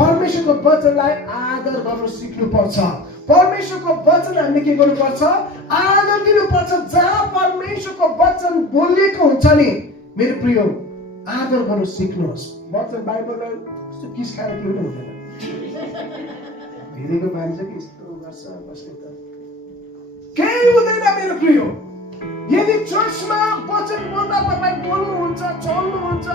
परमेश्वरको वचनलाई आदर गर्न सिक्नुपर्छ। परमेश्वरको वचन हामीले के गर्नुपर्छ? आदर दिनुपर्छ। जहाँ परमेश्वरको वचन बोलेको हुन्छ नि मेरो प्रिय, आदर गर्न सिक्नुहोस्। वचन बाइबललाई किस खाएर के पनि हुँदैन। धेरैको मान्छ कि यस्तो गर्छ कसले त केही हुँदैन मेरो प्रिय। यदि चर्चमा वचन बोल्दा तपाईँ बोल्नुहुन्छ, चल्नुहुन्छ,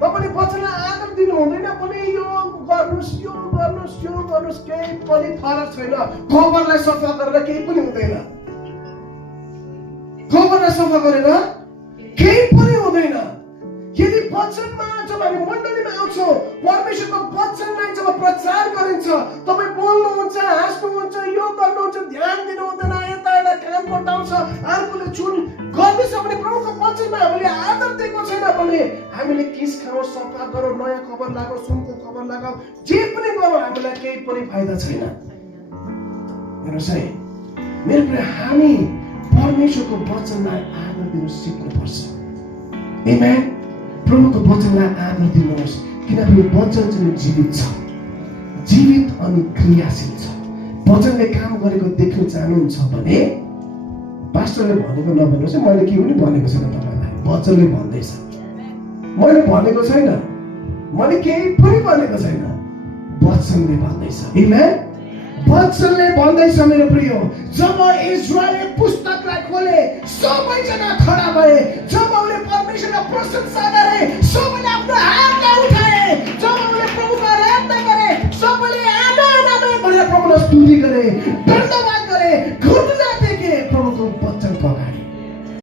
तपाईँले वचनलाई आदर दिनु हुँदैन भने यो गर्नुहोस्, यो गर्नुहोस्, यो गर्नुहोस्, केही पनि फरक छैन। गोबरलाई सफा गरेर केही पनि हुँदैन। गोबरलाई सफा गरेर केही पनि हुँदैन। यदि वचनमा जब हामी मण्डलीमा आउँछौँ, परमेश्वरको वचनलाई जब प्रचार गरिन्छ, तपाईँ बोल्नुहुन्छ, हाँस्नुहुन्छ, यो गर्नुहुन्छ, ध्यान दिनु हुँदैन, यता यता काम पठाउँछ, अर्कोले चुन गर्दैछ भने प्रभुको वचनमा हामीले आदर दिएको छैन भने हामीले किस खाउँ, सफा गरौँ, नयाँ खबर लगाऊ, सुनको खबर लगाऊ, जे पनि गरौँ, हामीलाई केही पनि फाइदा छैन। हेर्नुहोस् है मेरो प्रिय, हामी परमेश्वरको वचनलाई आदर दिनु सिक्नुपर्छ। आमेन। प्रभुको वचनलाई आदर दिनुहोस्, किनभने वचन चाहिँ जीवित छ, जीवित अनि क्रियाशील छ। वचनले काम गरेको देख्न चाहनुहुन्छ भने पास्टरले भनेको नभन्नुहोस् है, मैले के पनि भनेको छैन तपाईँलाई, वचनले भन्दैछ। मैले भनेको छैन, मैले केही पनि भनेको छैन, वचनले भन्दैछ। आमेन। वचनले भन्दैछ मेरो प्रिय। जब इजरायलले पुस्तकलाई खोले सबैजना खडा भए, जब उनले परमेश्वरको प्रशंसा गरे, सबैले आफ्नो हातलाई उठाए, जब उनले प्रभुको आराधना गरे, सबैले आमेन आमेन भनेर प्रभुलाई स्तुति गरे,